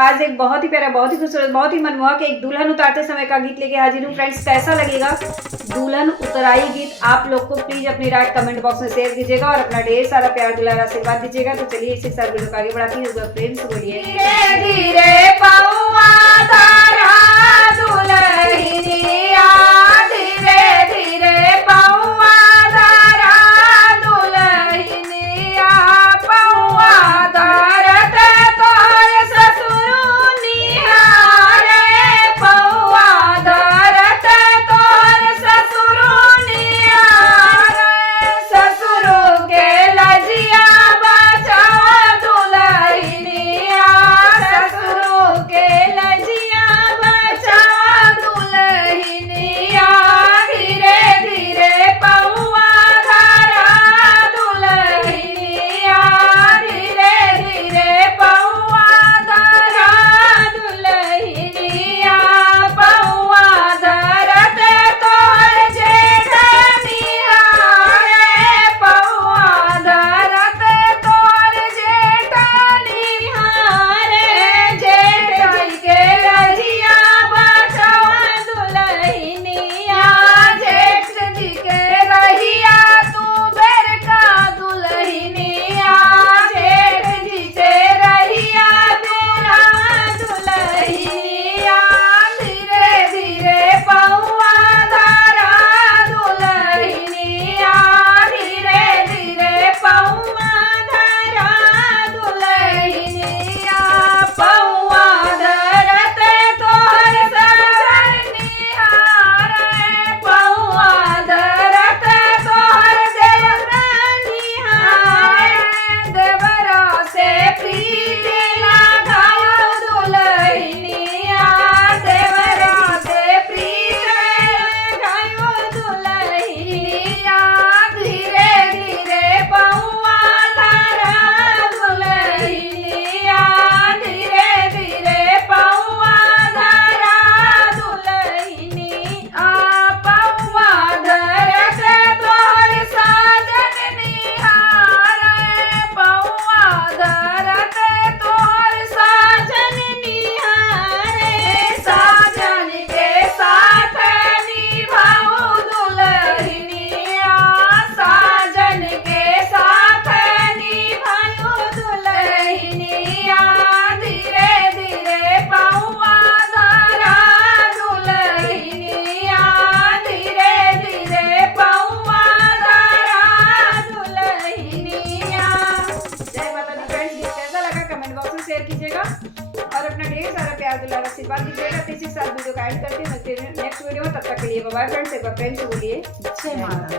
आज एक बहुत ही प्यारा, बहुत ही खूबसूरत, बहुत ही मनमोहक एक दुल्हन उतारते समय का गीत लेके हाजिर हूँ। फ्रेंड्स, कैसा लगेगा दुल्हन उतराई गीत? आप लोग को प्लीज अपनी राय कमेंट बॉक्स में शेयर कीजिएगा और अपना ढेर सारा प्यार दुलारा आशीर्वाद दीजिएगा। तो चलिए इसी के साथ वीडियो को आगे बढ़ाती हूँ। प्रेम से बोलिए। धीरे धीरे पौआ धारा दुल्हनिया, धीरे धीरे पौआ धारा दुल्हनिया, पौआ धरत तोर ससुर निहारे, पौआ धरत तोर ससुर निहारे, ससुर के लजिया बचाओ दुल्हनिया, ससुर के लजिया बचाओ दुल्हनिया, धीरे धीरे पौआ धारा दुल्हनिया, धीरे धीरे पौआ धारा दुल्हनिया, पौआ धरत तोर जेठ निहारे, पौआ धरत तोर जेठ निहारे, जेठ के लजिया बचाओ दुल्हनिया, जेठ जी के रहिया तू बेर का दुल्हनिया, जेठ जी के रहिया बेरा दुल्हनिया, धीरे धीरे पौआ धारा दुल्हनिया, धीरे धीरे पौआ धारा दुल्हनिया, पौआ धरत तोर ससुर निहारे, पौआ धरत तोर देवर निहारे, देवरा से प्रीति लगाओ दुल्हनिया, देवरा से प्रीति लगाओ दुल्हनिया, धीरे धीरे पौआ धारा दुल्हनिया, धीरे धीरे पौआ धारा दुल्हनिया, पौआ धरत तोर साजन निहारे, पौआ धरत तोर साजन निहारे, साजन के साथ निभाओ दुल्हनिया, साजन के साथ निभाओ दुल्हनिया, धीरे धीरे पौआ धारा दुल्हनिया, धीरे धीरे पौआ धारा दुल्हनिया। जय माता दी। फ्रेंड्स, गीत कैसा लगा कमेंट बॉक्स में शेयर कीजिएगा और अपना ढेर सारा प्यार दुलारा आशीर्वाद दीजिएगा। तो इसी के साथ वीडियो का एंड करते हैं। मिलते हैं नेक्स्ट वीडियो में, तब तक के लिए बाय बाय। फ्रेंड्स, एक बार फ्रेंड्स बोलिए जय माता दी।